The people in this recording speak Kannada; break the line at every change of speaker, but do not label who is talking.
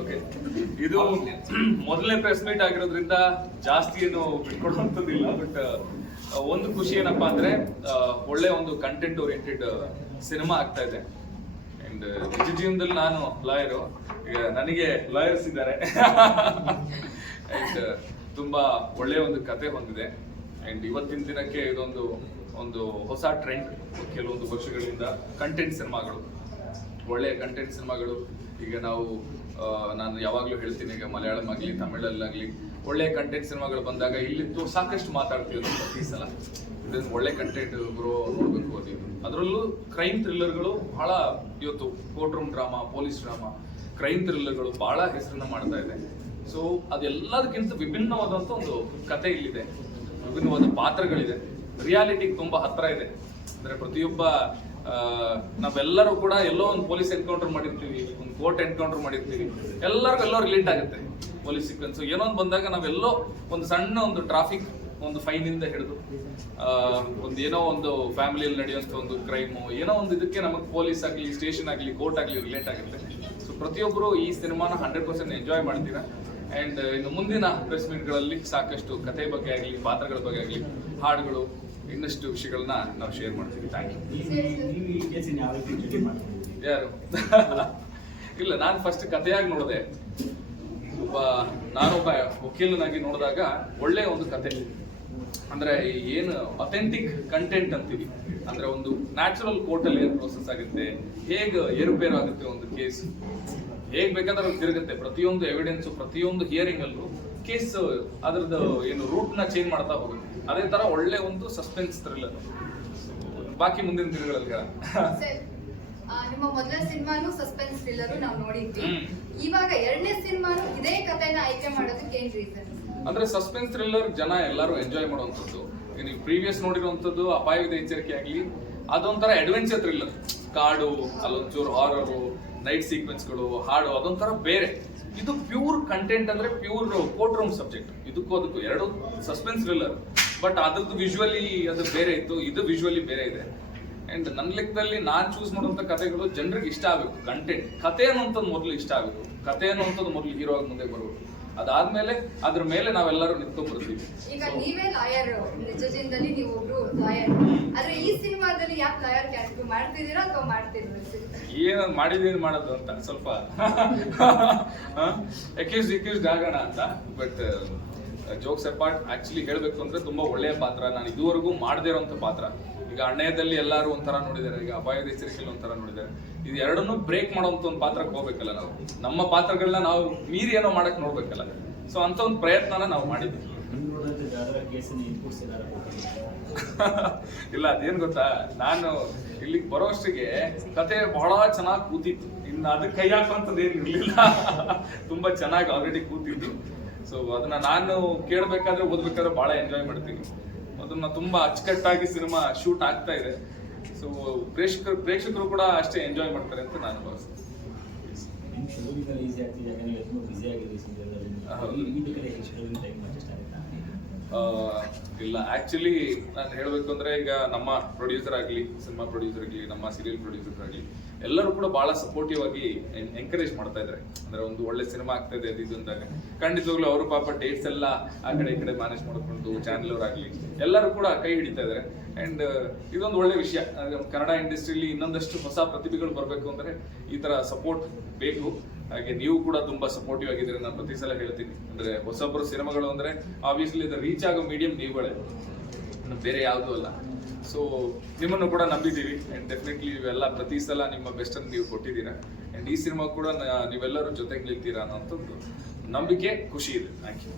ಓಕೆ ಇದು ಮೊದಲನೇ ಪ್ರೆಸ್ ಮೀಟ್ ಆಗಿರೋದ್ರಿಂದ ಜಾಸ್ತಿ ಏನು ಬಿಟ್ಕೊಡುವಂಥದ್ದಿಲ್ಲ ಬಟ್ ಒಂದು ಖುಷಿ ಏನಪ್ಪಾ ಅಂದ್ರೆ ಒಳ್ಳೆ ಒಂದು ಕಂಟೆಂಟ್ ಓರಿಯೆಂಟೆಡ್ ಸಿನಿಮಾ ಆಗ್ತಾ ಇದೆ. ಅಂಡ್ ನಿಜ ಜೀವನದಲ್ಲಿ ನಾನು ಲಾಯರು ಈಗ ನನಗೆ ಲಾಯರ್ಸ್ ಇದ್ದಾರೆ. ಅಂಡ್ ತುಂಬಾ ಒಳ್ಳೆಯ ಒಂದು ಕತೆ ಹೊಂದಿದೆ. ಅಂಡ್ ಇವತ್ತಿನ ದಿನಕ್ಕೆ ಇದೊಂದು, ಒಂದು ಹೊಸ ಟ್ರೆಂಡ್ ಕೆಲವೊಂದು ವರ್ಷಗಳಿಂದ ಕಂಟೆಂಟ್ ಸಿನಿಮಾಗಳು ಒಳ್ಳೆಯ ಕಂಟೆಂಟ್ ಸಿನಿಮಾಗಳು ಈಗ ನಾವು ನಾನು ಯಾವಾಗಲೂ ಹೇಳ್ತೀನಿ, ಈಗ ಮಲಯಾಳಂ ಆಗಲಿ ತಮಿಳಲ್ಲಾಗಲಿ ಒಳ್ಳೆ ಕಂಟೆಂಟ್ ಸಿನಿಮಾಗಳು ಬಂದಾಗ ಇಲ್ಲಿದ್ದು ಸಾಕಷ್ಟು ಮಾತಾಡ್ತೀವಿ ಪ್ರತಿ ಸಲ. ಇದನ್ನು ಒಳ್ಳೆ ಕಂಟೆಂಟ್ ಬ್ರೋ ನೋಡಬೇಕು ಅದು ಅದರಲ್ಲೂ ಕ್ರೈಮ್ ಥ್ರಿಲ್ಲರ್ಗಳು ಬಹಳ ಇವತ್ತು court room drama police drama crime ಥ್ರಿಲ್ಲರ್ಗಳು ಬಹಳ ಹೆಸರನ್ನ ಮಾಡ್ತಾ ಇದೆ. ಸೊ ಅದೆಲ್ಲದಕ್ಕಿಂತ ವಿಭಿನ್ನವಾದಂಥ ಒಂದು ಕತೆ ಇಲ್ಲಿದೆ. ವಿಭಿನ್ನವಾದ ಪಾತ್ರಗಳಿದೆ. ರಿಯಾಲಿಟಿಗೆ ತುಂಬಾ ಹತ್ತಿರ ಇದೆ. ಅಂದ್ರೆ ಪ್ರತಿಯೊಬ್ಬ ನಾವೆಲ್ಲರೂ ಕೂಡ ಎಲ್ಲೋ ಒಂದು ಪೊಲೀಸ್ ಎನ್ಕೌಂಟರ್ ಮಾಡಿರ್ತೀವಿ, ಒಂದು ಕೋರ್ಟ್ ಎನ್ಕೌಂಟರ್ ಮಾಡಿರ್ತೀವಿ. ಎಲ್ಲರಿಗೂ ಎಲ್ಲೋ ರಿಲೇಟ್ ಆಗುತ್ತೆ ಪೊಲೀಸ್ ಸೀಕ್ವೆನ್ಸ್ ಏನೋ ಒಂದು ಬಂದಾಗ ನಾವೆಲ್ಲೋ ಒಂದು ಸಣ್ಣ ಒಂದು ಟ್ರಾಫಿಕ್ ಒಂದು ಫೈನ್ ಇಂದ ಹಿಡಿದು ಒಂದು ಏನೋ ಒಂದು ಫ್ಯಾಮಿಲಿಯಲ್ಲಿ ನಡೆಯುವಂಥ ಒಂದು ಕ್ರೈಮು ಏನೋ ಒಂದು ಇದಕ್ಕೆ ನಮಗೆ ಪೊಲೀಸ್ ಆಗಲಿ ಸ್ಟೇಷನ್ ಆಗಲಿ ಕೋರ್ಟ್ ಆಗಲಿ ರಿಲೇಟ್ ಆಗುತ್ತೆ. ಸೊ ಪ್ರತಿಯೊಬ್ಬರು ಈ ಸಿನಿಮಾನ ಹಂಡ್ರೆಡ್ ಪರ್ಸೆಂಟ್ ಎಂಜಾಯ್ ಮಾಡ್ತೀರಾ? ಅಂಡ್ ಇನ್ನು ಮುಂದಿನ ಪ್ರೆಸ್ ಮೀಟ್ಗಳಲ್ಲಿ ಸಾಕಷ್ಟು ಕಥೆ ಬಗ್ಗೆ ಆಗಲಿ, ಪಾತ್ರಗಳ ಬಗ್ಗೆ ಆಗಲಿ, ಹಾಡುಗಳು ಇನ್ನಷ್ಟು ವಿಷಯಗಳನ್ನ ನಾವು ಶೇರ್ ಮಾಡ್ತೀವಿ. ಥ್ಯಾಂಕ್ ಯು ಯಾರು? ಇಲ್ಲ ನಾನು ಫಸ್ಟ್ ಕಥೆಯಾಗಿ ನೋಡಿದೆ. ಒಬ್ಬ ನಾನೊಬ್ಬ ವಕೀಲನಾಗಿ ನೋಡಿದಾಗ ಒಳ್ಳೆ ಒಂದು ಕತೆ. ಅಂದ್ರೆ ಏನು ಅಥೆಂಟಿಕ್ ಕಂಟೆಂಟ್ ಅಂತೀವಿ. ಅಂದ್ರೆ ಒಂದು ನ್ಯಾಚುರಲ್ ಕೋರ್ಟ್ ಅಲ್ಲಿ ಏನ್ ಪ್ರೋಸೆಸ್ ಆಗುತ್ತೆ ಹೇಗೆ ಏರುಪೇರು ಆಗುತ್ತೆ ಒಂದು ಕೇಸ್ ಹೇಗ್ ಬೇಕಾದ್ರೆ ತಿರುಗುತ್ತೆ. ಪ್ರತಿಯೊಂದು ಎವಿಡೆನ್ಸ್ ಪ್ರತಿಯೊಂದು ಹಿಯರಿಂಗ್ ಅಲ್ಲೂ ಕೇಸ್ ಅದ್ರದ್ದು ಏನು ರೂಟ್ನ ಚೇಂಜ್ ಮಾಡ್ತಾ ಹೋಗುತ್ತೆ. ಅದೇ ತರ ಒಳ್ಳೆ ಒಂದು ಸಸ್ಪೆನ್ಸ್ ಥ್ರಿಲ್ಲರ್ ಬಾಕಿ ಮುಂದಿನ ದಿನಗಳಲ್ಲಿ ಹೇಳ
ಸರ್, ನಿಮ್ಮ ಮೊದಲ ಸಿನಿಮಾನು ಸಸ್ಪೆನ್ಸ್ ಥ್ರಿಲ್ಲರ್ ನಾವು ನೋಡಿದ್ವಿ. ಇವಾಗ ಎರಡನೇ ಸಿನಿಮಾನು ಇದೇ ಕಥೆನ ಆಯ್ಕೆ ಮಾಡೋದಕ್ಕೆ ಏನ್ ರೀಸನ್
ಅಂದ್ರೆ ಸಸ್ಪೆನ್ಸ್ ಥ್ರಿಲ್ಲರ್ ಜನ ಎಲ್ಲರೂ ಎಂಜಾಯ್ ಮಾಡುವಂಥದ್ದು. ನೀವು ಪ್ರೀವಿಯಸ್ ನೋಡಿರುವಂಥದ್ದು ಅಪಾಯದ ಎಚ್ಚರಿಕೆ ಆಗಲಿ ಅದೊಂಥರ ಅಡ್ವೆಂಚರ್ ಥ್ರಿಲ್ಲರ್ ಕಾಡು, ಅಲ್ಲೊಂಚೂರು ಹಾರರು ನೈಟ್ ಸೀಕ್ವೆನ್ಸ್ಗಳು ಹಾಡು, ಅದೊಂಥರ ಬೇರೆ. ಇದು ಪ್ಯೂರ್ ಕಂಟೆಂಟ್ ಅಂದ್ರೆ ಪ್ಯೂರ್ ಕೋರ್ಟ್ ರೂಮ್ ಸಬ್ಜೆಕ್ಟ್ ಇದಕ್ಕೂ ಅದಕ್ಕೂ ಎರಡು ಸಸ್ಪೆನ್ಸ್ ಥ್ರಿಲ್ಲರ್ ಬಟ್ ಅದ್ರದ್ದು ವಿಜುವಲಿ ಅದು ಬೇರೆ ಇತ್ತು. ಇದು ವಿಜುವಲಿ ಬೇರೆ ಇದೆ. ಅಂಡ್ ನನ್ನ ಲೆಕ್ಕದಲ್ಲಿ ನಾನು ಚೂಸ್ ಮಾಡುವಂಥ ಕಥೆಗಳು ಜನರಿಗೆ ಇಷ್ಟ ಆಗಬೇಕು. ಕಂಟೆಂಟ್ ಕತೆ ಅನ್ನೋಂಥದ್ದು ಮೊದಲು ಇಷ್ಟ ಆಗಬೇಕು. ಕಥೆ ಅನ್ನುವಂಥದ್ದು ಮೊದಲು ಹೀರೋ ಆಗಿ ಮುಂದೆ ಬರಬೇಕು. ಅದಾದ್ಮೇಲೆ ಅದ್ರ ಮೇಲೆ ನಾವೆಲ್ಲರೂ ನಿಂತು ಬರ್ತೀವಿ
ಈಗ ನೀವೇ ಲಾಯರ್ ನಿಜ ಜೀವನದಲ್ಲಿ ನೀವು ಒಬ್ರು ಲಾಯರ್. ಆದ್ರೆ ಈ ಸಿನಿಮಾದಲ್ಲಿ ಯಾಕೆ ಲಾಯರ್ ಕ್ಯಾರೆಕ್ಟರ್ ಮಾಡ್ತಿದ್ದೀರಾ ಅಥವಾ ಮಾಡ್ತಿದ್ರು
ಏನ್ ಮಾಡಿದೀನಿ ಮಾಡೋದು ಅಂತ ಸ್ವಲ್ಪ. ಎಕ್ಯೂಸ್ ಇಕ್ಯೂಸ್ಡ್ ಆಗೋಣ ಅಂತ. ಬಟ್ ಜೋಕ್ಸ್ ಅಪಾರ್ಟ್ ಆಕ್ಚುಲಿ ಹೇಳ್ಬೇಕು ಅಂದ್ರೆ ತುಂಬಾ ಒಳ್ಳೆಯ ಪಾತ್ರ. ನಾನು ಇದುವರೆಗೂ ಮಾಡದೇ ಇರೋಂಥ ಪಾತ್ರ. ಈಗ ಅಣ್ಣಯದಲ್ಲಿ ಎಲ್ಲರೂ ಒಂಥರ ನೋಡಿದ್ದಾರೆ. ಈಗ ಅಪಾಯದ ಎಚ್ಚರಿಕೆಯಲ್ಲಿ ಒಂಥರ ನೋಡಿದ್ದಾರೆ. ಇದು ಎರಡನ್ನೂ ಬ್ರೇಕ್ ಮಾಡುವಂತ ಒಂದು ಪಾತ್ರಕ್ಕೆ ಹೋಗ್ಬೇಕಲ್ಲ ನಾವು. ನಮ್ಮ ಪಾತ್ರಗಳನ್ನ ನಾವು ಮೀರಿ ಏನೋ ಮಾಡಕ್ ನೋಡ್ಬೇಕಲ್ಲ. ಸೊ ಅಂತ ಒಂದು ಪ್ರಯತ್ನನ ನಾವು ಮಾಡಿದ್ವಿ. ಇಲ್ಲ, ಅದೇನ್ ಗೊತ್ತಾ? ನಾನು ಇಲ್ಲಿಗೆ ಬರೋಷ್ಟಿಗೆ ಕತೆ ಬಹಳ ಚೆನ್ನಾಗಿ ಕೂತಿತ್ತು. ಇನ್ನು ಅದಕ್ಕೆ ಕೈ ಹಾಕುವಂಥದ್ದು ಏನು ಇರಲಿಲ್ಲ. ತುಂಬಾ ಚೆನ್ನಾಗಿ ಆಲ್ರೆಡಿ ಕೂತಿತ್ತು ಸೊ ಅದನ್ನ ನಾನು ಕೇಳಬೇಕಾದ್ರೆ ಓದ್ಬೇಕಾದ್ರೆ ಬಹಳ ಎಂಜಾಯ್ ಮಾಡ್ತೀನಿ. ಅದನ್ನ ತುಂಬಾ ಅಚ್ಚುಕಟ್ಟಾಗಿ ಸಿನಿಮಾ ಶೂಟ್ ಆಗ್ತಾ ಇದೆ. ಸೊ ಪ್ರೇಕ್ಷಕರು ಪ್ರೇಕ್ಷಕರು ಕೂಡ ಅಷ್ಟೇ ಎಂಜಾಯ್ ಮಾಡ್ತಾರೆ ಅಂತ ನಾನು ಭಾವಿಸ್ತೀನಿ. ಹೌದು. ಇಲ್ಲ. ಆಕ್ಚುಲಿ ನಾನು ಹೇಳಬೇಕು ಅಂದ್ರೆ ಈಗ ನಮ್ಮ ಪ್ರೊಡ್ಯೂಸರ್ ಆಗಲಿ ಸಿನಿಮಾ ಪ್ರೊಡ್ಯೂಸರ್ ಆಗಲಿ, ನಮ್ಮ ಸೀರಿಯಲ್ ಪ್ರೊಡ್ಯೂಸರ್ ಆಗಲಿ, ಎಲ್ಲರೂ ಕೂಡ ಬಹಳ ಸಪೋರ್ಟಿವ್ ಆಗಿ ಎಂಕರೇಜ್ ಮಾಡ್ತಾ ಇದ್ದಾರೆ ಅಂದ್ರೆ ಒಂದು ಒಳ್ಳೆ ಸಿನಿಮಾ ಆಗ್ತಾ ಇದೆ, ಅದು ಇದು ಅಂದಾಗ. ಖಂಡಿತವಾಗ್ಲೂ ಅವರು ಪಾಪ ಡೇಟ್ಸ್ ಎಲ್ಲ ಆ ಕಡೆ ಈ ಕಡೆ ಮ್ಯಾನೇಜ್ ಮಾಡಿಕೊಂಡು ಚಾನೆಲ್ ಅವರಾಗ್ಲಿ, ಎಲ್ಲರೂ ಕೂಡ ಕೈ ಹಿಡಿತಾ ಇದ್ದಾರೆ ಅಂಡ್ ಇದೊಂದು ಒಳ್ಳೆ ವಿಷಯ. ಕನ್ನಡ ಇಂಡಸ್ಟ್ರಿಲಿ ಇನ್ನೊಂದಷ್ಟು ಹೊಸ ಪ್ರತಿಭೆಗಳು ಬರಬೇಕು ಅಂದ್ರೆ ಈ ತರ ಸಪೋರ್ಟ್ ಬೇಕು. ಹಾಗೆ ನೀವು ಕೂಡ ತುಂಬಾ ಸಪೋರ್ಟಿವ್ ಆಗಿದ್ದೀರಿ ನಾನು ಪ್ರತಿ ಸಲ ಹೇಳ್ತೀನಿ. ಅಂದ್ರೆ ಹೊಸೊಬ್ಬರು ಸಿನಿಮಾಗಳು ಅಂದ್ರೆ ಆಬ್ವಿಯಸ್ಲಿ ರೀಚ್ ಆಗೋ ಮೀಡಿಯಂ ನೀವುಗಳೇ. ಬೇರೆ ಯಾವುದೂ ಅಲ್ಲ. ಸೊ ನಿಮ್ಮನ್ನು ಕೂಡ ನಂಬಿದ್ದೀವಿ. ಅಂಡ್ ಡೆಫಿನೆಟ್ಲಿ ಇವೆಲ್ಲ ಪ್ರತಿ ಸಲ ನಿಮ್ಮ ಬೆಸ್ಟ್ ಅನ್ನು ನೀವು ಕೊಟ್ಟಿದ್ದೀರಾ. ಅಂಡ್ ಈ ಸಿನಿಮಾ ಕೂಡ ನೀವೆಲ್ಲರೂ ಜೊತೆಗೆ ನಿಲ್ತೀರಾ ಅನ್ನೋಂಥದ್ದು ನಂಬಿಕೆ, ಖುಷಿ ಇದೆ. Thank you